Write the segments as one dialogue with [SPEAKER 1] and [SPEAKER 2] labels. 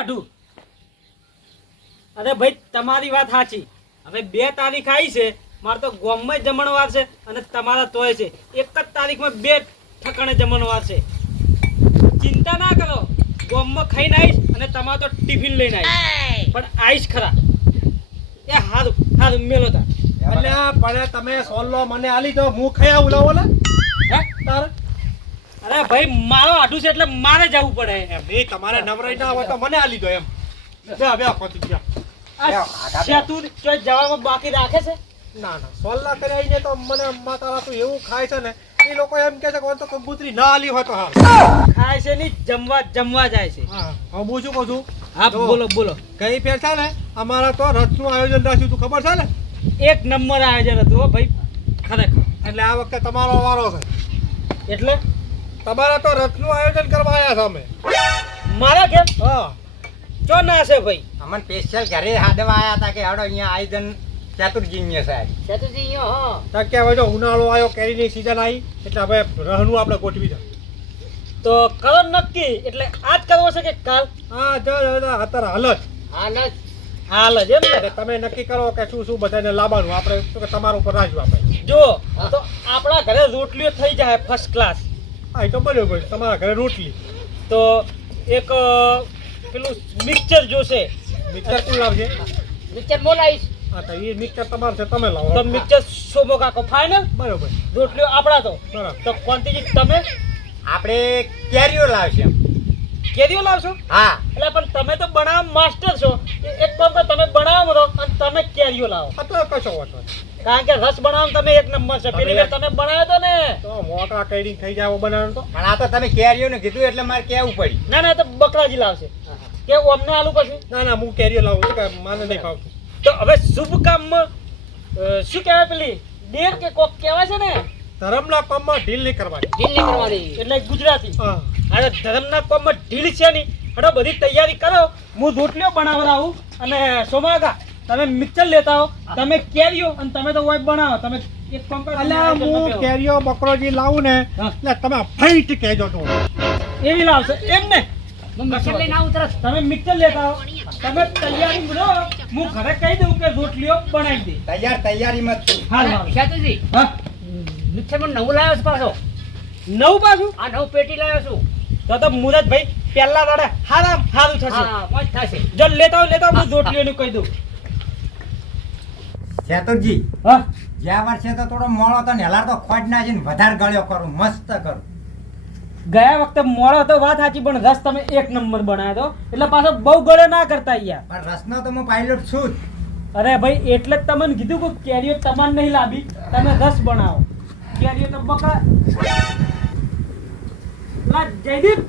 [SPEAKER 1] અઢું અરે ભાઈ તમારી વાત સાચી. હવે બે તારીખ આવી છે મારે તો ગોમમાં જમણવાર છે અને તમારા તોય છે. એક જ તારીખમાં બે ઠકાણે જમણવાર છે. ચિંતા ના કરો ગોમમાં ખાઈને આવીશ અને તમારે તો ટિફિન લઈને આવીશ. પણ આવીશ ખરા. એ સારું હારું મેલો તા
[SPEAKER 2] એટલે પણ તમે સોલ્લો મને આલી દો હું ખાઈ આવું લાવો ને
[SPEAKER 1] હે?
[SPEAKER 2] તારે?
[SPEAKER 1] અરે ભાઈ મારો આઢું છે એટલે મારે જવું પડે.
[SPEAKER 2] એમ એ તમારે નવરાઈ ના હોય તો મને આ દો એમ. બે બે પતી ગયા.
[SPEAKER 1] આ તું જવામાં બાકી રાખે છે?
[SPEAKER 2] ના ના સોલ્લા કરી આવીને તો મને માતા તું એવું ખાય છે ને એ લોકો એમ કે છે કે તો કબૂતરી ના આલી હોય તો હા
[SPEAKER 1] ખાય છે નહીં જમવા જમવા જાય છે.
[SPEAKER 2] હા હું શું કહું છું
[SPEAKER 1] હા. બોલો બોલો.
[SPEAKER 2] કઈ ફેર છે ને અમારા તો રથનું આયોજન રાખ્યું તું ખબર છે ને?
[SPEAKER 1] એક નંબર આયોજન હતું હો ભાઈ ખરેખર.
[SPEAKER 2] એટલે આ વખતે તમારો વારો છે.
[SPEAKER 1] એટલે?
[SPEAKER 2] તમારા તો રથનું આયોજન કરવા આવ્યા છો અમે.
[SPEAKER 1] મારા ઘેર
[SPEAKER 2] હા.
[SPEAKER 1] ચો ના છે ભાઈ?
[SPEAKER 3] અમને સ્પેશિયલ ઘરે હાડવા આવ્યા હતા કે હાડો અહીંયા આયોજન ચતુર્જીન્ય સાહેબ
[SPEAKER 2] કારણ કે હવે જો ઉનાળો આવ્યો કેરીની સિઝન આવી એટલે હવે રહનું આપણે ગોઠવી દો
[SPEAKER 1] તો કલર નક્કી એટલે આજ કરવો છે કે કાલ?
[SPEAKER 2] હા જો અત્યારે હાલત
[SPEAKER 1] હાલ જ? એમ ને?
[SPEAKER 2] તમે નક્કી કરો કે શું શું બધાને લાવવાનું. આપણે તમારા ઉપર રાજવું આપણે
[SPEAKER 1] જો તો આપણા ઘરે રોટલીઓ થઈ જાય ફર્સ્ટ ક્લાસ
[SPEAKER 2] હા બન્યો તો બરોબર તમારા ઘરે રોટલી.
[SPEAKER 1] તો એક પેલું મિક્સચર જોશે.
[SPEAKER 2] મિક્સર કોણ લાવશે
[SPEAKER 1] મિક્સર મો લાવીશ
[SPEAKER 2] હા તો એ મિક્સર તમારે છે તમે લાવો.
[SPEAKER 1] તો મિક્સર સોમો કાકો ફાઇનલ
[SPEAKER 2] બરોબર.
[SPEAKER 1] રોટલીઓ આપણા તો.
[SPEAKER 2] બરાબર.
[SPEAKER 1] તો ક્વોન્ટિટી તમે?
[SPEAKER 3] આપણે કેરીઓ લાવશે
[SPEAKER 1] કેરીઓ લાવશો?
[SPEAKER 3] હા.
[SPEAKER 1] એટલે પણ તમે તો બનાવ માસ્ટર છો. એક કામ તમે બનાવો તો અને તમે કેરીઓ લાવો.
[SPEAKER 2] આ તો કશો વાંધો
[SPEAKER 1] કારણ કે રસ બનાવ તમે એક નંબર છે. પેલી વાર તમે બનાવ્યો તો ને.
[SPEAKER 2] તો મોટા ટ્રેડિંગ થઈ જાય બનાવવાનું તો.
[SPEAKER 3] પણ આ તો તમે કેરીઓ ને કીધું એટલે મારે કેવું પડી
[SPEAKER 1] ના ના તો બકરાજી લાવશે. કે અમને આલુ પછી
[SPEAKER 2] ના ના હું કેરીઓ લાવું છું કે મને નહીં ફાવતું
[SPEAKER 1] તો હવે શુભ કામમાં શું કહેવાય પેલી? દેર કે કોક કહેવાય છે ને?
[SPEAKER 2] ધર્મના કામમાં ઢીલ નહીં કરવાની.
[SPEAKER 1] ઢીલ નહીં કરવાની. એટલે ગુજરાતી.
[SPEAKER 2] હા.
[SPEAKER 1] અરે ધર્મના કોમમાં ઢીલ છે નહીં. હડો બધી તૈયારી કરો. હું રોટલીઓ બનાવડાવું અને સોમાગા તમે મિક્સર લેતા હો તમે કેરીઓ અને તમે તો વાઈફ બનાવો. તમે એક કામ કરો
[SPEAKER 2] અલ્યા હું કેરીઓ બકરોજી લાવું ને એટલે તમે ફાઈટ કહેજો તો.
[SPEAKER 1] એવી લાવશે. એમ ને. તમે મિક્સર લેતા હો તમે તૈયારી કરો હું ઘરે કહી દઉં કે રોટલીઓ બનાવી દે.
[SPEAKER 3] તૈયાર છું.
[SPEAKER 1] હાલ હાલ.
[SPEAKER 4] મિક્સર
[SPEAKER 1] હા.
[SPEAKER 4] નવું લાવ્યો છે પાછો?
[SPEAKER 1] નવું પાછું?
[SPEAKER 4] આ નવું પેટી લાવ્યો છું.
[SPEAKER 1] તો તો મુરતભાઈ પહેલા દાડે હારામ હારું થશે.
[SPEAKER 4] હા થશે.
[SPEAKER 1] જો લેતા લેતા હો, રોટલીઓનું કહી દઉં.
[SPEAKER 3] શેતુરજી
[SPEAKER 1] હા?
[SPEAKER 3] જ્યાં વર્ષે તો થોડો મોડો તો નેલાર તો ખોટ નાખીને વધારે ગળ્યો કરું મસ્ત કરું.
[SPEAKER 1] ગયા વખતે મોડો તો વાત સાચી પણ રસ તમે એક નંબર બનાવ્યો હતો એટલે પાછો બહુ ગળે ના કરતા અહીંયા.
[SPEAKER 3] પણ રસનો તો હું પાયલોટ છું જ.
[SPEAKER 1] અરે ભાઈ એટલે જ તમને કીધું કે કેરીઓ તમારે નહીં લાવી તમે રસ બનાવો. કેરીઓ તો બકરા લા જયદીપ?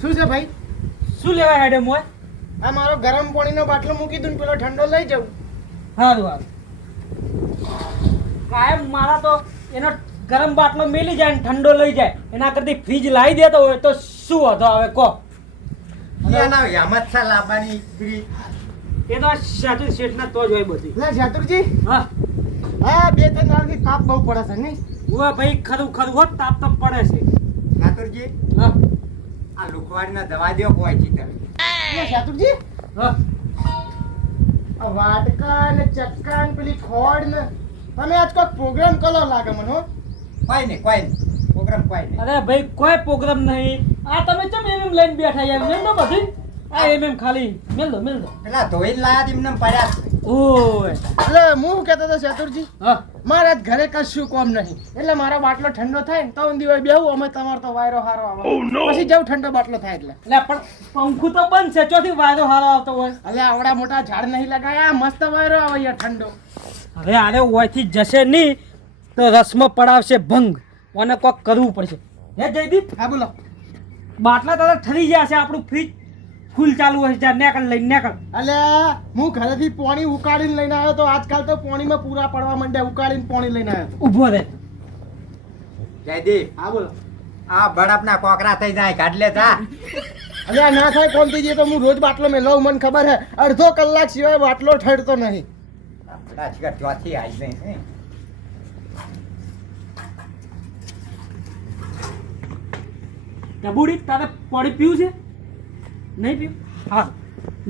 [SPEAKER 5] શું છે ભાઈ?
[SPEAKER 1] શું લેવા હેડે મોય?
[SPEAKER 5] આ મારો ગરમ પાણીનો બાટલો મૂકી દઉં ને પેલો ઠંડો લઈ જાઉં.
[SPEAKER 1] હા હારું. કાયમ મારા તો એનો ગરમ બાટલો મેલી જાય ને ઠંડો લઈ જાય. એના કરતી ફ્રીજ લાવી દેતો હોય તો શું હતો હવે કહો.
[SPEAKER 3] એના યામત છે લાવવાની પેલી
[SPEAKER 1] એ તો સાચું શેઠના તો જ હોય બધી.
[SPEAKER 5] લે જાતુરજી.
[SPEAKER 1] હા.
[SPEAKER 5] હા બે ત્રણ દાડથી તાપ બહુ પડે છે નહીં?
[SPEAKER 1] ઉવા ભાઈ ખરું ખરું હોત તાપ તપ પડે છે.
[SPEAKER 3] ઠાકોરજી
[SPEAKER 1] હા.
[SPEAKER 3] આ લુખવાડના દવા દેવો કોઈ ચિત્ર
[SPEAKER 5] તમે. જાતુરજી
[SPEAKER 1] હા.
[SPEAKER 5] આ વાટકા ને ચટકા ને પેલી ખોડ ને તમે આજ કોઈ પ્રોગ્રામ કલો લાગે મને હો.
[SPEAKER 3] કોઈ નહીં કોઈ નહીં. પ્રોગ્રામ કોઈ નહીં.
[SPEAKER 1] અરે ભાઈ કોઈ પ્રોગ્રામ નહીં. આ તમે ચમ એમ એમ લઈને બેઠા યાર મેં તો બધી. આ એમ એમ ખાલી. મેલ દો મેલ દો.
[SPEAKER 3] પેલા ધોઈ લાયા એમને પડ્યા.
[SPEAKER 1] ઓય.
[SPEAKER 5] એટલે હું કહેતો હતો ચતુરજી
[SPEAKER 1] હા.
[SPEAKER 5] મારા ઘરે કશું કોમ નહીં. એટલે મારો બાટલો ઠંડો થાય ને તો ઊંધી હોય બેહું અમે તમારો તો વાયરો હારો આવે. પછી જવું ઠંડો બાટલો થાય એટલે.
[SPEAKER 1] એટલે પણ પંખું તો બંધ છે ચોથી વાયરો હારો આવતો હોય.
[SPEAKER 5] એટલે આવડા મોટા ઝાડ નહીં લગાયા મસ્ત વાયરો આવે યાર ઠંડો.
[SPEAKER 1] હવે આરે ઓયથી જશે નહીં તો રસમાં પડાવશે ભંગ. અને કોક કરવું પડશે. હે જયદીપ?
[SPEAKER 5] હા બોલો.
[SPEAKER 1] બાટલા તારા ઠરી ગયા છે આપણું ફ્રીજ ફૂલ ચાલુ હશે જા નેકળ લઈને નેકળ.
[SPEAKER 5] અલે હું ઘરેથી પાણી ઉકાળીને લઈને આવ્યો તો આજકાલ તો પાણીમાં પૂરા પડવા માંડ્યા ઉકાળીને પાણી લઈને આવ્યો
[SPEAKER 1] ઊભો રહે.
[SPEAKER 3] જયદીપ
[SPEAKER 5] હા બોલો.
[SPEAKER 3] આ બળપના કોકરા થઈ જાય કાઢલે તા.
[SPEAKER 5] અરે ના થાય કોમ થઈ તો હું રોજ બાટલો મેં લઉં મને ખબર હે અડધો કલાક સિવાય બાટલો ઠરતો નહીં.
[SPEAKER 3] ચોથી આવી નહીં હે.
[SPEAKER 1] કબૂડી તારે પાણી પીવું છે? નહીં પીવું? હા.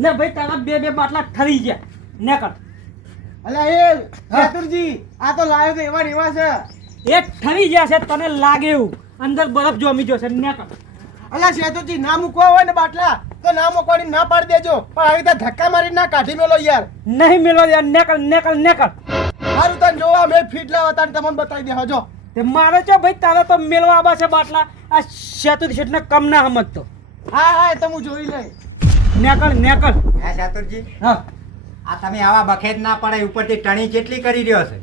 [SPEAKER 1] લે ભાઈ તારા બે બે બાટલા ઠરી ગયા. નેકળ.
[SPEAKER 5] અલ્યા એ ચતુરજી આ તો લાયો તો એવા એવા છે.
[SPEAKER 1] એ ઠરી ગયા છે તને લાગે એવું. અંદર બરફ જોમી જશે નેકળ.
[SPEAKER 5] અલ્યા શેતુજી ના મૂકવા હોય ને બાટલા તો ના મૂકવાની ના પાડી દેજો. પણ આવી રીતે ધક્કા મારી ના કાઢી મેલો યાર.
[SPEAKER 1] નહીં મેલો યાર નેકળ નેકળ નેકળ.
[SPEAKER 5] સારું તને જોવા મેં ફીટ લાવો તને તમને બતાવી દેવા જો
[SPEAKER 1] તે મારે છો ભાઈ તારે તો મેળવા આવા છે બાટલા. આ શેતુ શેઠને કમ ના સમજતો.
[SPEAKER 5] હા હા એ તો હું જોઈ લઈ
[SPEAKER 1] નેકળ નેકળ.
[SPEAKER 3] હે ચાતુરજી
[SPEAKER 1] હા.
[SPEAKER 3] આ તમે આવા બખેત ના પડે ઉપરથી ટણી કેટલી કરી રહ્યો છે?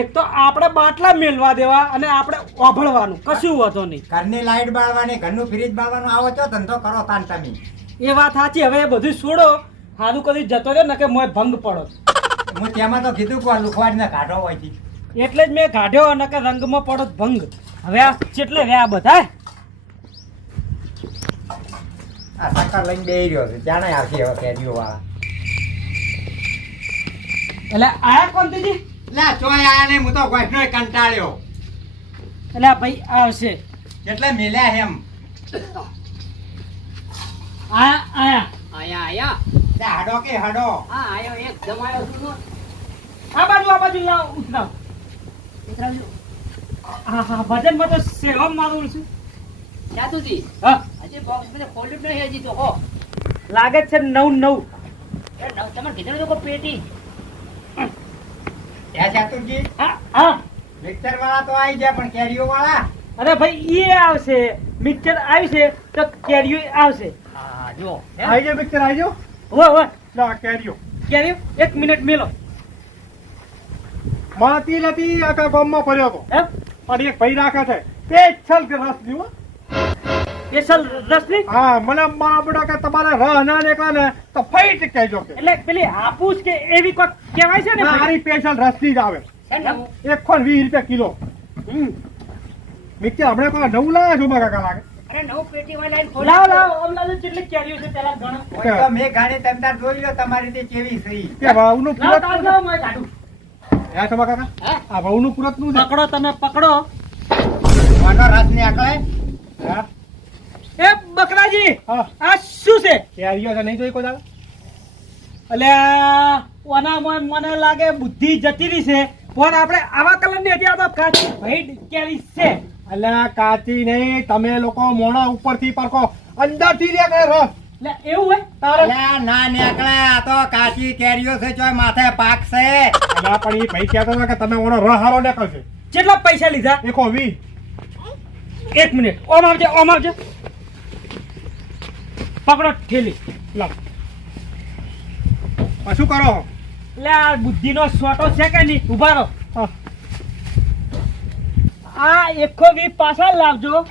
[SPEAKER 1] એક તો આપણે બાટલા મેળવા દેવા અને આપણે ઓભળવાનું કશું હોતો નહીં.
[SPEAKER 3] ઘરની લાઈટ બાળવાની ઘરનું ફ્રીજ બાળવાનું આવો છો ધંધો કરો તાન તમે.
[SPEAKER 1] એ વાત સાચી હવે એ બધું છોડો. સારું કદી જતો રહ્યો ને કે મોય ભંગ પડો.
[SPEAKER 3] હું તેમાં તો કીધું કે લુખવાડીને કાઢો હોય
[SPEAKER 1] એટલે જ મેં કાઢ્યો અને કે રંગમાં પડો ભંગ. હવે આ કેટલે રહ્યા બધા.
[SPEAKER 3] આ સાકર લઈને બે રહ્યો છે. હવે કેરીઓ વાળા.
[SPEAKER 1] એટલે આયા કોણ દીદી
[SPEAKER 3] લે ચોય આયા નહીં હું તો ગોઠનો કંટાળ્યો.
[SPEAKER 1] એટલે ભાઈ આવશે.
[SPEAKER 3] એટલે મિલ્યા એમ.
[SPEAKER 1] આયા આયા.
[SPEAKER 4] આયા આયા.
[SPEAKER 3] લે હાડો કે હાડો?
[SPEAKER 4] હા આયો એક જમાયો છું
[SPEAKER 1] આ બાજુ આ બાજુ લાવ ઉતરાવ.
[SPEAKER 4] ઉતરાવજો.
[SPEAKER 1] હા હા ભજનમાં તો સેવા મારું છું.
[SPEAKER 4] સાતુજી
[SPEAKER 1] હા. લાગે છે નવ નવ.
[SPEAKER 4] એ કીધું તો પેટી?
[SPEAKER 3] હે ચાતુરજી
[SPEAKER 1] હા હા.
[SPEAKER 3] મિક્સર વાળા તો આવી ગયા પણ કેરીઓ વાળા
[SPEAKER 1] અરે ભાઈ એ આવશે. મિક્સર આવી છે તો કેરીઓ આવશે.
[SPEAKER 4] જો
[SPEAKER 2] આવી આવી જાઓ.
[SPEAKER 1] હોય હોય
[SPEAKER 2] લા કેરીઓ.
[SPEAKER 1] કેરીઓ? એક મિનિટ મેલો.
[SPEAKER 2] માતી નથી આખા ગામમાં ફર્યો હતો
[SPEAKER 1] એમ
[SPEAKER 2] અને એક ભાઈ રાખે છે. કે રસ હો.
[SPEAKER 1] સ્પેશિયલ રસની?
[SPEAKER 2] હા મને મારા બડા કે તમારે રહ ના નીકળે ને તો ફાઈટ કહેજો કે.
[SPEAKER 1] એટલે પેલી હાપુસ કે એવી કોક કહેવાય છે ને
[SPEAKER 2] મારી
[SPEAKER 1] સ્પેશિયલ
[SPEAKER 2] આરી પેશલ રસની જ આવે.
[SPEAKER 4] છે
[SPEAKER 2] એક ખોન વીસ રૂપિયા કિલો. મિક્સર હમણાં કોઈ નવું લાવ્યા છો મારા કાકા લાગે?
[SPEAKER 4] અરે નવ પેટી
[SPEAKER 1] લાવ લાવ. આમ લાવ કેટલી કેરીઓ છે પેલા ગણો
[SPEAKER 3] તો મેં ગાડી તમ તાર જોઈ લો તમારી તે કેવી સહી
[SPEAKER 2] કે
[SPEAKER 1] લાવ
[SPEAKER 2] પૂરત. હે તમારા કાકા?
[SPEAKER 4] હે?
[SPEAKER 2] આ ભાવનું પૂરતનું
[SPEAKER 1] પકડો તમે પકડો.
[SPEAKER 3] મોટો રાતની આકળે
[SPEAKER 2] હા.
[SPEAKER 1] એ બકરાજી આ શું છે?
[SPEAKER 2] કેરીઓ છે નહીં જોઈ કોઈ દાડો?
[SPEAKER 1] એટલે ઓનામાં મને લાગે બુદ્ધિ જતી રહી છે પણ આપણે આવા કલરની હતી આ તો કાચી ભાઈ કેરી છે.
[SPEAKER 2] અલ્યા કાચી નહીં તમે લોકો મોણા ઉપરથી પરખો. અંદરથી લે કે રસ.
[SPEAKER 1] લે એવું હોય?
[SPEAKER 2] તારે?
[SPEAKER 3] અલ્યા ના નીકળે આ તો કાચી કેરીઓ છે જો માથે પાકશે
[SPEAKER 2] અલ્યા પણ એ ભાઈ કહેતો કે તમે ઓનો રહ હારો નીકળશે.
[SPEAKER 1] કેટલા પૈસા લીધા?
[SPEAKER 2] એકો વી
[SPEAKER 1] એક મિનિટ ઓમ આવજે ઓમ આવજે. પકડો ઠેલી.
[SPEAKER 2] લાવ. શું કરો?
[SPEAKER 1] એટલે આ બુદ્ધિનો સોટો છે કે નહીં? ઊભા રહો. આ એકસો વીસ પાછા લાવજો.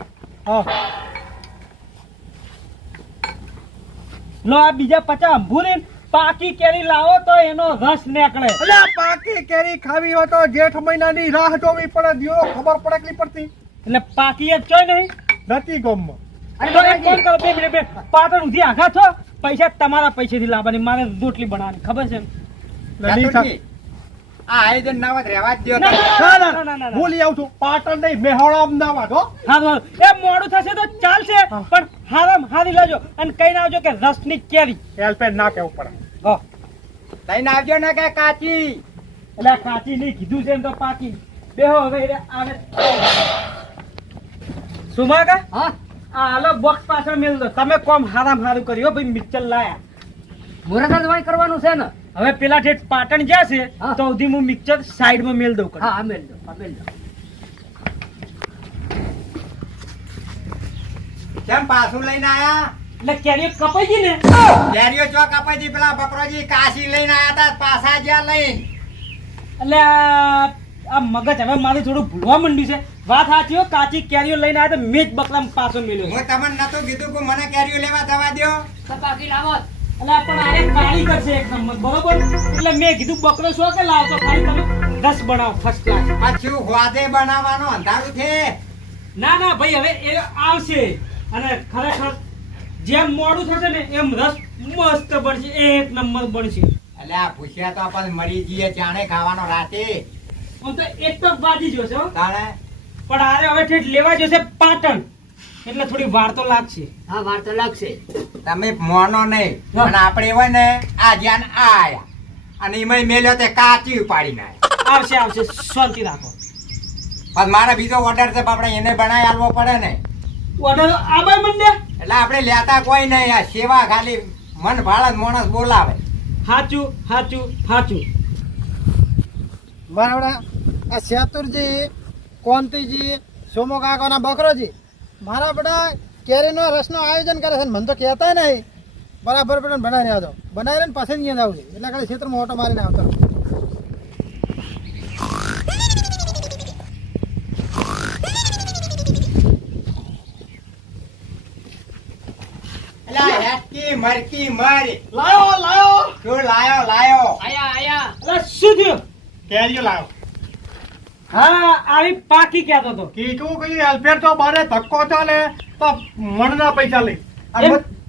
[SPEAKER 1] લો આ બીજા પચાસ અંભુરી પાકી કેરી લાવો તો એનો રસ નીકળે.
[SPEAKER 2] એટલે પાકી કેરી ખાવી હોય તો જેઠ મહિનાની રાહ જોવી પડે દિયો ખબર પડે કે પડતી?
[SPEAKER 1] એટલે પાકી જ ચોય નહીં.
[SPEAKER 2] નથી ગમમાં.
[SPEAKER 1] બે બે. પાટણ ઉધી આઘા છો પૈસા તમારા પૈસેથી લાવવાની. મારે રોટલી બનાવવાની. ખબર છે?
[SPEAKER 3] આ આયોજન ના હોત રહેવા જ દ્યો
[SPEAKER 1] ના,
[SPEAKER 3] તો.
[SPEAKER 1] ના,
[SPEAKER 2] ના ના ના હું લઈ આવું છું. પાટણ નહીં મેહોણા અમદાવાદ હો.
[SPEAKER 1] હા હા. એ મોડું થશે તો ચાલશે. પણ હારામ હારી લેજો. અને કઈ ના આવજો કે રસની કેરી.
[SPEAKER 2] ના કેવું પડે.
[SPEAKER 1] હા.
[SPEAKER 3] લઈને આવજો ને કે કાચી.
[SPEAKER 1] એટલે કાચી નહીં કીધું છે એમ તો પાકી. બેહો હવે આવે. સુમાકા
[SPEAKER 4] હા?
[SPEAKER 1] હાલો બોક્સ પાછળ મેલ દો. તમે કોમ હારામ હારું કર્યો ભાઈ મિક્સર લાયા.
[SPEAKER 4] મુહૂર્ત જ વાંય કરવાનું છે ને.
[SPEAKER 1] હવે પેલા ઠેઠ પાટણ જ્યાં છે
[SPEAKER 4] હા.
[SPEAKER 1] તો સુધી હું મિક્સર સાઈડમાં મેલ દઉં
[SPEAKER 4] હા મેલ દો અમેલ દો.
[SPEAKER 3] કેમ પાછું લઈને આયા?
[SPEAKER 1] એટલે કેરીઓ કપાઈ ગઈ ને.
[SPEAKER 3] કેરીઓ કપાઈ અપાજી પેલા બકરોજી કાશી લઈને આયા તા પાછા જ્યાં લઈને.
[SPEAKER 1] એટલે આ આ મગજ હવે મારું થોડું ભૂલવા માંડ્યું છે. વાત સાચી કાચી કેરીઓ લઈને આવ્યા તો મેં જ બકરામાં પાછો મેલ્યો
[SPEAKER 3] હું તમને નતો કીધું કે મને કેરીઓ લેવા જવા દ્યો.
[SPEAKER 4] તો પાકી લાવો.
[SPEAKER 1] એટલે આ પણ આરે કાળી કરશે એક નંબર બરોબર? એટલે મેં કીધું બકરો શું કે લાવતો ખાલી તમે દસ બનાવો ફર્સ્ટ ક્લાસ
[SPEAKER 3] પાછું વાદે બનાવવાનો અંધારું છે.
[SPEAKER 1] ના ના ભાઈ હવે એ આવશે. અને ખરેખર જેમ મોડું થશે ને એમ રસ મસ્ત બનશે એક નંબર બનશે.
[SPEAKER 3] અલ્યા પૂછ્યા તો આપણે મરી જઈએ જાણે ખાવાનો રાતે.
[SPEAKER 1] હું તો એક તો બાજી જશે.
[SPEAKER 3] તાણે?
[SPEAKER 1] પણ આરે હવે ઠેઠ લેવા જશે પાટણ. એટલે થોડી વાર તો લાગશે.
[SPEAKER 4] હા વાર તો લાગશે.
[SPEAKER 3] તમે મોનો નહીં પણ આપણે હોય ને આ જ્યાં આયા. અને એમાં મેલ્યો તે કાચી ઉપાડી નાય
[SPEAKER 1] આવશે આવશે. શાંતિ રાખો.
[SPEAKER 3] પણ મારે બીજો ઓર્ડર છે આપણે એને બનાવી આલવો પડે ને.
[SPEAKER 1] ઓર્ડર આબાય મંડે?
[SPEAKER 3] એટલે આપણે લેતા કોઈ નહીં આ સેવા ખાલી મન ભાળત માણસ બોલાવે.
[SPEAKER 1] હાચું હાચું હાચું.
[SPEAKER 5] બરાબર આ શેતુરજી કોંતીજી સોમો કાકાના બકરોજી મારા બધા કેરીનો રસનો આયોજન કરે છે ને મને તો કહેતા નહીં. બરાબર પણ બનાવી આવતો બનાવીને પછી અહીંયા આવું એટલે ખાલી ક્ષેત્રમાં ઓટો મારીને આવતો.
[SPEAKER 3] મરકી મરી.
[SPEAKER 2] લાયો લાયો.
[SPEAKER 3] શું લાયો લાયો?
[SPEAKER 4] આયા આયા.
[SPEAKER 1] શું થયું?
[SPEAKER 2] કેરીઓ લાયો.
[SPEAKER 1] હા આવી પાકી કહેતો તો
[SPEAKER 2] કીધું કે હેલ્પેર તો બારે ધક્કો ચાલે તો મણના પૈસા લઈ.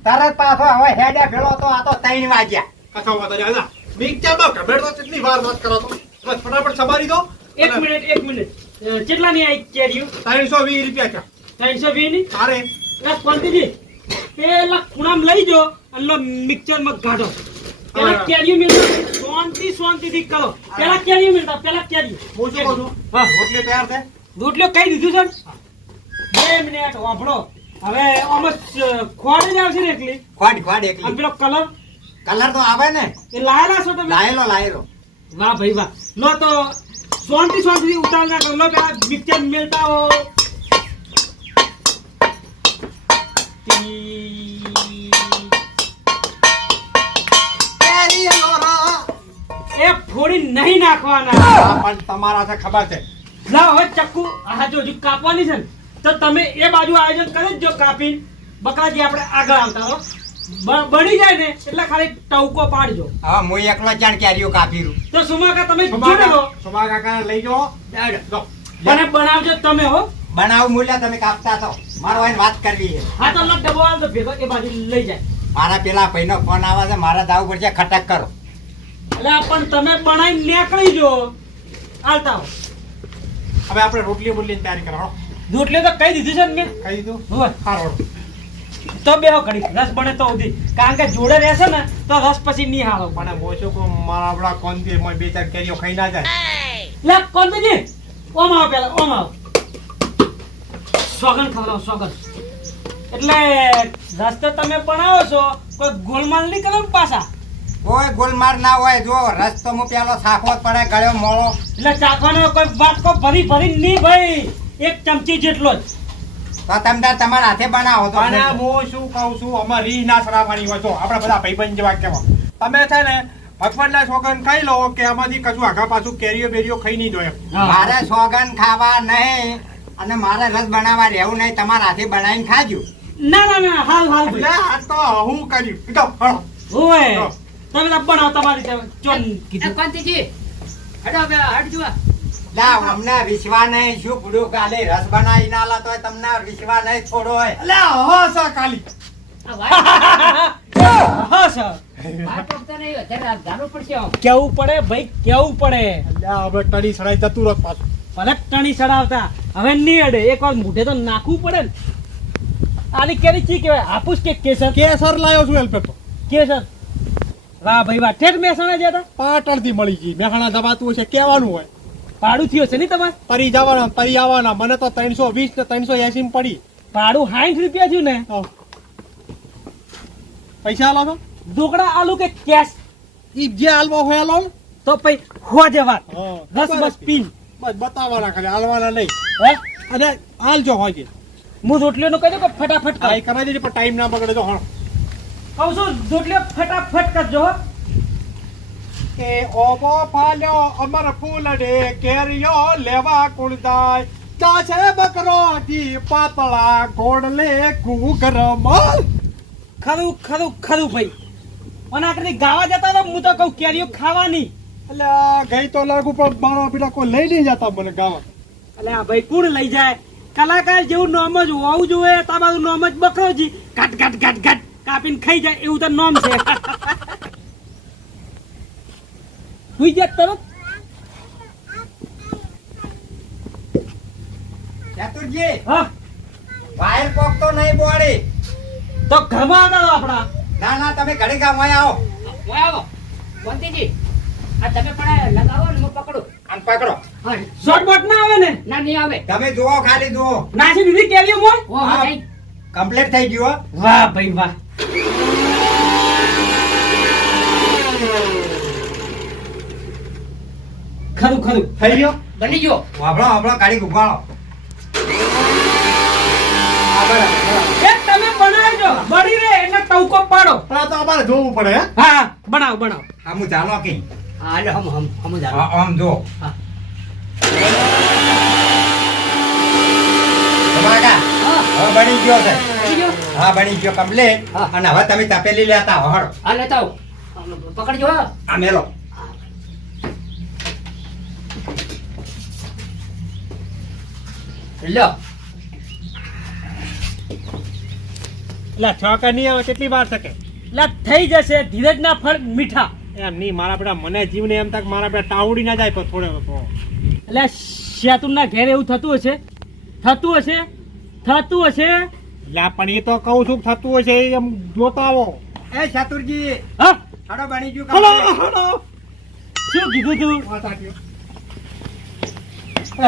[SPEAKER 3] તરત પાછો હવે હેડે ભેળો તો આ તો ત્રણ વાગ્યા.
[SPEAKER 2] કશો મિક્સરમાં ગમેડ તો કેટલી વાર વાત કરો તો બસ ફટાફટ સમારી દો.
[SPEAKER 1] એક મિનિટ એક મિનિટ. અ, કેટલાની આવી કેરીઓ?
[SPEAKER 2] ત્રણસો વીસ રૂપિયા છે.
[SPEAKER 1] ત્રણસો વીસની?
[SPEAKER 2] તારે?
[SPEAKER 1] કોંતીજી પેલા ખૂણામાં લઈ જો અને મિક્સરમાં કાઢો પેલા મિલતા શાંતિ શાંતિથી કરો પેલા કેરીઓ મિલતા પેલા કેરીઓ.
[SPEAKER 2] હું શું કહું
[SPEAKER 1] હા.
[SPEAKER 2] રોટલી તૈયાર છે?
[SPEAKER 1] રોટલીઓ કઈ દીધું સર બે મિનિટ વાપરો હવે આમાં ખોડ જ આવશે ને એકલી?
[SPEAKER 3] ખોડ ખોડ એકલી.
[SPEAKER 1] પેલો કલર?
[SPEAKER 3] કલર તો આવે ને.
[SPEAKER 1] એ લાયેલા છો તમે?
[SPEAKER 3] લાયેલો લાયેલો.
[SPEAKER 1] વાહ ભાઈ વાહ. લો તો શાંતિ શાંતિથી ઉતાર ના કરો લો પેલા મિક્સર મેલતા હો. એ નહીં નાખવાના.
[SPEAKER 2] પણ તમારા છે ખબર છે.
[SPEAKER 1] લાવ હવે ચક્કુ. આ જો હજુ કાપવાની છે ને તો તમે એ બાજુ આયોજન કરી જો કાપી બકરાજી આપણે આગળ આવતા હો. બળી જાય ને એટલે ખાલી ટવકો પાડજો.
[SPEAKER 3] હા હું એકલો ચાણ કેરીઓ કાપી રૂ
[SPEAKER 1] તો સુમાકા તમે જોડે લો.
[SPEAKER 2] સોમા કાકા લઈ લો.
[SPEAKER 1] મને બનાવજો તમે હો.
[SPEAKER 3] બનાવ મૂલ્યા તમે કાપતા છો મારો એને વાત કરવી છે.
[SPEAKER 1] હા તો લગ ડબો તો ભેગો એ બાજુ લઈ જાય.
[SPEAKER 3] મારા પેલા ભાઈનો ફોન આવે છે મારા જવું પડશે ખટક કરો.
[SPEAKER 1] એટલે પણ તમે બનાવી નીકળી જો. આલતા હો
[SPEAKER 2] હવે આપણે રોટલી બોટલી તૈયારી કરો
[SPEAKER 1] રોટલી તો કહી દીધી છે ને મેં.
[SPEAKER 2] કહી દીધું?
[SPEAKER 1] હવે
[SPEAKER 2] હારો
[SPEAKER 1] તો બેહો ઘડી રસ બને તો સુધી કારણ કે જોડે રહેશે ને તો રસ પછી નહીં હારો
[SPEAKER 2] પણ મોસો કો મારા આપણા કોનથી એમાં બે ચાર કેરીઓ ખાઈ ના જાય?
[SPEAKER 1] લે કોનથી? ઓમ આવો પેલા ઓમ આવો. સોગન ખવડાવો સોગન એટલે રસ તો તમે આવો છો કોઈ ગોલમાલ નહીં કરો પાછા.
[SPEAKER 3] કોઈ ગોલમાર ના હોય જો રસ્તો મુ પેલો સાખો પડે ગળ્યો મોળો.
[SPEAKER 1] એટલે ચાખવાનો કોઈ વાટકો ભરી ભરી નહીં ભાઈ. એક ચમચી જેટલો જ.
[SPEAKER 3] તો તમને તમારા હાથે બનાવો તો.
[SPEAKER 2] અને હું શું કહું છું અમાર રી ના સરાવાની હોય તો. આપણે બધા ભાઈબંધ જેવા કેવા તમે છે ને ભગવાનના સોગન ખાઈ લો કે આમાંથી કશું આગા પાછું કેરીઓ બેરીઓ ખાઈ નહીં જોઈએ.
[SPEAKER 3] મારે સોગન ખાવા નહીં અને મારે રસ બનાવવા રહેવું નહીં. તમારા હાથે બનાવીને ખાજો.
[SPEAKER 1] ના ના ના હાલ હાલ
[SPEAKER 2] એટલે આ તો હું કર્યું. તો.
[SPEAKER 1] ઓય તમે તો બનાવો તમારી ચોન કીધું.
[SPEAKER 4] કાંતિજી હડો બે હટ જુઓ.
[SPEAKER 3] લા અમને વિશ્વા નહીં શું પૂરું કાલે રસ બનાવી ના લાતો તમને વિશ્વા નહીં છોડો હોય.
[SPEAKER 2] અલ્યા હો સા કાલી.
[SPEAKER 1] કેવું પડે ભાઈ કેવું પડે?
[SPEAKER 2] અલ્યા હવે ટણી સડાઈ જતું રોજ પાછું.
[SPEAKER 1] ભલે ટણી ચડાવતા હવે નહીં અડે. એક વાર મોઢે તો નાખવું પડે ને. આની કેરી ચી કહેવાય? હાપુસ કે કેસર.
[SPEAKER 2] કેસર લાયો છું હેલ્પેર તો
[SPEAKER 1] કેસર. વાહ ભાઈ વાહ. ઠેઠ મહેસાણા જતા
[SPEAKER 2] પાટણથી મળી ગઈ. મહેસાણા દબાતું હશે કેવાનું હોય.
[SPEAKER 1] ભાડું થયું છે નહીં તમારે?
[SPEAKER 2] પરી જવાના પરી આવવાના મને તો ત્રણસો વીસ ને ત્રણસો એસી માં પડી.
[SPEAKER 1] ભાડું સાઠ રૂપિયા થયું ને.
[SPEAKER 2] પૈસા આલો
[SPEAKER 1] ઢોકળા આલુ કે કેશ?
[SPEAKER 2] ઈ જે હાલવા હોય આલો.
[SPEAKER 1] તો પછી હો જવા
[SPEAKER 2] દસ
[SPEAKER 1] બસ બસ પીન.
[SPEAKER 2] બસ બતાવવાના ખાલી આલવાના નહીં.
[SPEAKER 1] હે?
[SPEAKER 2] અને આલજો હોય
[SPEAKER 1] હું રોટલીનું કહી દઉં કે ફટાફટ
[SPEAKER 2] કરાઈ
[SPEAKER 1] કર.
[SPEAKER 2] કરાવી દેજો પણ ટાઈમ ના બગડે તો હણ
[SPEAKER 1] કહું છું ફટાફટ કરજો.
[SPEAKER 2] કે ઓબો ફાલ્યો અમર ફૂલડે કેરિયો લેવા કુળદાય ચાછે બકરો ધી પાતળા ગોડલે માલ.
[SPEAKER 1] ખરું ખરું ખરું ભાઈ. અને આટલી ગાવા જતા તો હું તો કહું કેરીઓ ખાવાની.
[SPEAKER 2] એટલે ગઈ તો લાગુ પણ મારા બેટા કોઈ લઈ નહીં જતા મને ગાવા.
[SPEAKER 1] એટલે આ ભાઈ કોણ લઈ જાય? કલાકાર જેવું નામ જ હોવું જોઈએ તમારું નામ જ બકરોજી ઘટ ઘટ ઘટ ઘટ. કાપીને ખાઈ જાય એવું તો નોમ છે. હુઈ જાય તરત?
[SPEAKER 3] ચતુરજી
[SPEAKER 1] હા.
[SPEAKER 3] વાયર પોકતો નહીં બોડી.
[SPEAKER 1] તો ઘરમાં આવતા આપડા
[SPEAKER 3] ના ના તમે ઘરે ગામ હોય આવો.
[SPEAKER 4] ઓય આવો. મોંતીજી આ તમે પણ લગાવો ને હું પકડું.
[SPEAKER 3] આમ પકડો.
[SPEAKER 4] હા.
[SPEAKER 1] શોર્ટ ના આવે ને?
[SPEAKER 4] ના નહીં આવે.
[SPEAKER 3] તમે જુઓ ખાલી જુઓ.
[SPEAKER 1] નાસી દીધી કેવી મોય?
[SPEAKER 4] હા.
[SPEAKER 3] કમ્પ્લીટ થઈ ગયું
[SPEAKER 1] વાહ ભાઈ વાહ. ખરું ખરું.
[SPEAKER 3] થઈ ગયો.
[SPEAKER 4] બની ગયો
[SPEAKER 3] વાપરો વાપરો કાઢી
[SPEAKER 1] એ તમે બનાવજો. બળી રે એટલે ટવકો પાડો.
[SPEAKER 2] પણ આ તો અમારે જોવું પડે હે?
[SPEAKER 1] હા બનાવ બનાવો.
[SPEAKER 3] હું ચાલો કે?
[SPEAKER 4] હા હમ હમ હમ જાણો
[SPEAKER 3] આમ જો.
[SPEAKER 4] હા.
[SPEAKER 3] તમારા
[SPEAKER 4] હા.
[SPEAKER 3] બની ગયો છે.
[SPEAKER 4] બની ગયો.
[SPEAKER 3] હા બની ગયો કમ્પ્લીટ અને હવે તમે તપેલી લેતા હો હળો
[SPEAKER 4] હા લેતા આવો. પકડજો.
[SPEAKER 3] આ મેલો.
[SPEAKER 4] લ્યો
[SPEAKER 2] લા છ નહીં આવે કેટલી વાર શકે
[SPEAKER 1] એટલે થઈ જશે. ધીરજના ફળ મીઠા.
[SPEAKER 2] એમ નહીં મારા બેટા મને જીવને એમ તક મારા બેટા તાવડી ના જાય પણ થોડે એટલે
[SPEAKER 1] એટલે શેતુરના ઘેર એવું થતું હશે? થતું હશે? થતું હશે?
[SPEAKER 2] આ પણ એ તો કહું છું થતું હશે એમ જોતા આવો.
[SPEAKER 3] એ ચતુરજી
[SPEAKER 1] હા?
[SPEAKER 3] હળો બની ગયું
[SPEAKER 2] હલો
[SPEAKER 3] complete.
[SPEAKER 1] શું કીધું તું?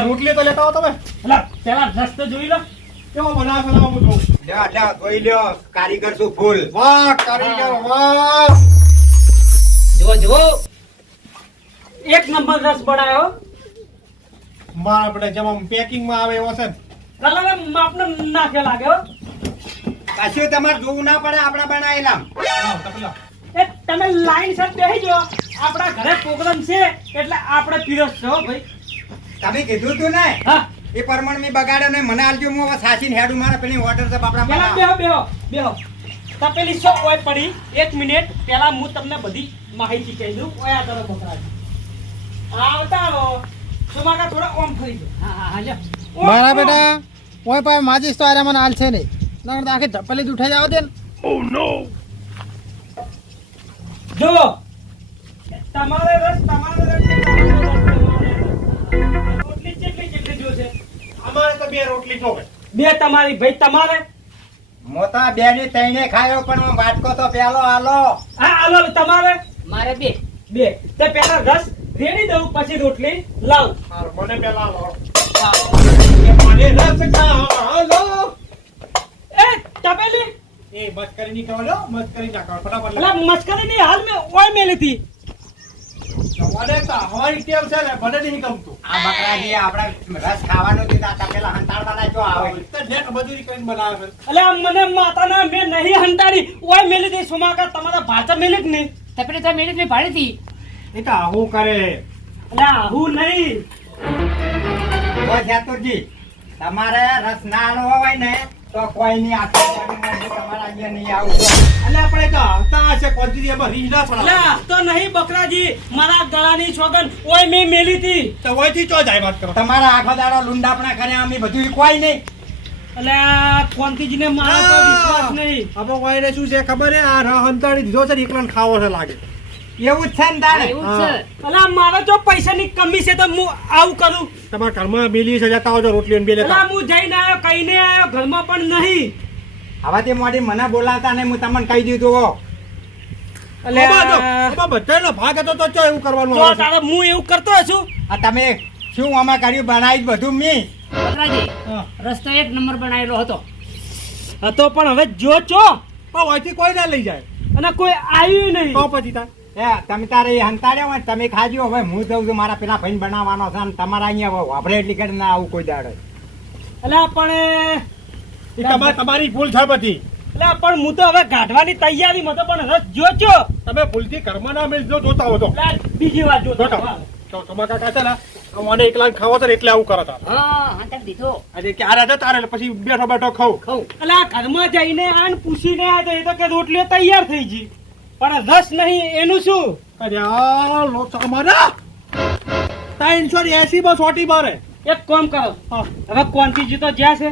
[SPEAKER 2] રોટલી તો લેતા આવો તમે.
[SPEAKER 1] એટલે પેલા રસ્તો જોઈ લો.
[SPEAKER 2] કેવો બનાવશો લાવો હું જોઉં.
[SPEAKER 3] લ્યો લ્યો જોઈ લ્યો. કારીગર શું ફૂલ?
[SPEAKER 2] વાહ કારીગર વાહ.
[SPEAKER 4] જુઓ જુઓ.
[SPEAKER 1] એક નંબર રસ બનાવ્યો.
[SPEAKER 2] મારા આપણે જેમ આમ પેકિંગમાં આવે એવો છે
[SPEAKER 1] કલર માપનો નાખે લાગે હો.
[SPEAKER 3] કશું તમારે જોવું ના પડે આપણા બનાવેલા.
[SPEAKER 1] એ તમે લાઈન સર બેસી જો આપણા ઘરે પ્રોગ્રામ છે એટલે આપણે પીરસ છો ભાઈ.
[SPEAKER 3] તમે કીધું તું ને?
[SPEAKER 1] હા.
[SPEAKER 3] એ પરમણ મેં બગાડ્યો ને મને આલજો હું હવે સાચીને હેડું મારે પેલી ઓર્ડર તો આપણા
[SPEAKER 1] પેલા. બેહો બેહો બેહો. તપેલી શો ઓય પડી. એક મિનિટ પેલા હું તમને બધી માહિતી કહી દઉં. ઓયા કરો બકરાજી. આવતા રહો. સુમાકા થોડા ઓમ ફરી દો
[SPEAKER 4] હા હા હા લ્યો.
[SPEAKER 5] મારા બેટા ઓય પાય માજીશ તો આરે મને આલ છે નહીં. તો આખી ધપેલી જ ઉઠાઈ જાવ દે ઓ નો
[SPEAKER 1] જો તમારે રસ તમારે રસ રોટલી કેટલી કેટલી છે?
[SPEAKER 2] અમારે તો બે રોટલી જોવે
[SPEAKER 1] બે તમારી ભાઈ તમારે?
[SPEAKER 3] મોટા બે ની ત્રણે ખાયો પણ વાટકો તો પેલો આલો.
[SPEAKER 1] હા આલો તમારે?
[SPEAKER 4] મારે બે.
[SPEAKER 1] બે. તે પેલા રસ રેડી દઉં પછી રોટલી લાવ.
[SPEAKER 2] મને પેલા લાવ મને રસ ખાવાનો.
[SPEAKER 1] તપેલી
[SPEAKER 2] એ મસ્કરી ની કરવાનો, મસ્કરી ના કરો. ફટાફટ
[SPEAKER 1] અલા મસ્કરી ની હાલ મે ઓય મેલી હતી.
[SPEAKER 2] મને તો હવાની ટેવ છે ને, મને નહીં ગમતું.
[SPEAKER 3] આ બકરાજી આપણે રસ ખાવાનું દીધા તા પેલા હંતાળવાના જો આવે.
[SPEAKER 2] તો નેટ મજૂરી કરીને બનાવે
[SPEAKER 1] એટલે આ મને માતાના મે નહીં હંતાડી ઓય મેલી દઈ સુમાકા તમારા ભાષા મેલી જ નહીં.
[SPEAKER 4] તપેલી તો મેળી જ ભાડી હતી.
[SPEAKER 2] એ તો આવું કરે.
[SPEAKER 1] એટલે આવું નહીં.
[SPEAKER 3] ઓ જાતુરજી તમારે રસ ના આલો હોય ને તો કોઈ નહીં તમારા અહીંયા નહીં આવું
[SPEAKER 2] અને આપણે તો આવતા હશે
[SPEAKER 1] અલે
[SPEAKER 2] ચડાવે.
[SPEAKER 1] આ તો નહીં બકરાજી મારા ગળાની છોગન ઓય મેં મેલી હતી
[SPEAKER 2] તો ઓયથી ચો જાય વાત કરો?
[SPEAKER 3] તમારા આખો દાડો લુંડાપણા કર્યા અમે બધું કોઈ નહીં.
[SPEAKER 1] એટલે કોંતીજીને મારા વિશ્વાસ નહીં.
[SPEAKER 2] હવે ઓયને શું છે ખબર હે આ ર હંતાડી દીધો છે એકલાને ખાવો છે લાગે.
[SPEAKER 3] એવું જ છે ને તારે?
[SPEAKER 4] એવું જ છે.
[SPEAKER 1] અલે મારો જો પૈસાની કમી છે તો હું આવું કરું.
[SPEAKER 2] તમારા ઘરમાં મિલી છે જતા આવજો રોટલી બે
[SPEAKER 1] અલે
[SPEAKER 2] લેતા
[SPEAKER 1] હું જઈને આવ્યો કહીને આવ્યો ઘરમાં પણ નહીં.
[SPEAKER 3] હવે તે મોડી મને બોલાવતા ને હું તમને કહી દીધું હો
[SPEAKER 1] અલે આ-
[SPEAKER 2] ભાગ હતો તો ચો એવું કરવાનું
[SPEAKER 1] તો તારે હું એવું કરતો છું?
[SPEAKER 3] આ તમે શું આમાં કર્યું? બનાવી બધું મી.
[SPEAKER 4] રસ્તો એક નંબર બનાવેલો હતો.
[SPEAKER 1] હતો પણ હવે જો ચો.
[SPEAKER 2] પણ અહીંથી કોઈ ના લઈ જાય.
[SPEAKER 1] અને કોઈ આવ્યું નહીં.
[SPEAKER 2] તો પછી તાર.
[SPEAKER 3] એ તમે તારે એ હંતાડ્યો હોય તમે ખાજો. હવે હું જઉં છું મારા પેલા ભાઈ બનાવવાનો છે અને તમારા અહીંયા વાપરે એટલી કરી ના આવું કોઈ દાડે.
[SPEAKER 1] એટલે પણ
[SPEAKER 2] એ તમારી ભૂલ છે બધી.
[SPEAKER 1] એટલે પણ હું તો હવે ગાઢવાની તૈયારી તો પણ રસ જો
[SPEAKER 2] તમે ભૂલથી કર્મ ના મિલજો જોતા હો તો.
[SPEAKER 1] બીજી વાર જો
[SPEAKER 2] જોતા તો તમારા કાકા છે ને મને એકલા ખાવો છે એટલે આવું કરો તાર ક્યારે હતા તારે પછી બેઠો બેઠો ખાવ
[SPEAKER 1] એટલે આ ઘરમાં જઈને આન પૂછીને તો એ તો કે રોટલીઓ તૈયાર થઈ ગઈ. પણ રસ નહીં એનું શું?
[SPEAKER 2] અરે લો અમારે. ત્રણસો એસી બસ ઓટી મારે.
[SPEAKER 1] એક કામ કરો. હવે કોંતીજી તો જ્યાં છે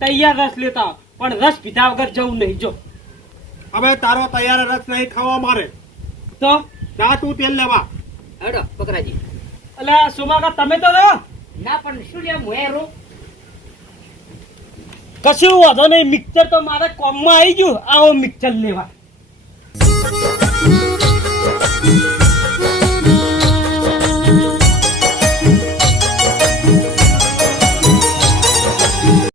[SPEAKER 1] તૈયાર રસ લેતા પણ રસ પીધા વગર જવું નહીં જો.
[SPEAKER 2] હવે તારો તૈયાર રસ નહીં ખાવા મારે.
[SPEAKER 1] તો?
[SPEAKER 2] ના તું તેલ લેવા.
[SPEAKER 4] હેડો બકરાજી.
[SPEAKER 1] એટલે સુમાકા તમે તો રહો.
[SPEAKER 4] ના પણ શું લે હું
[SPEAKER 1] કશું વાંધો નહીં મિક્સર તો મારે કોમમાં આવી ગયું. આવો મિક્સર લેવા. Thank you.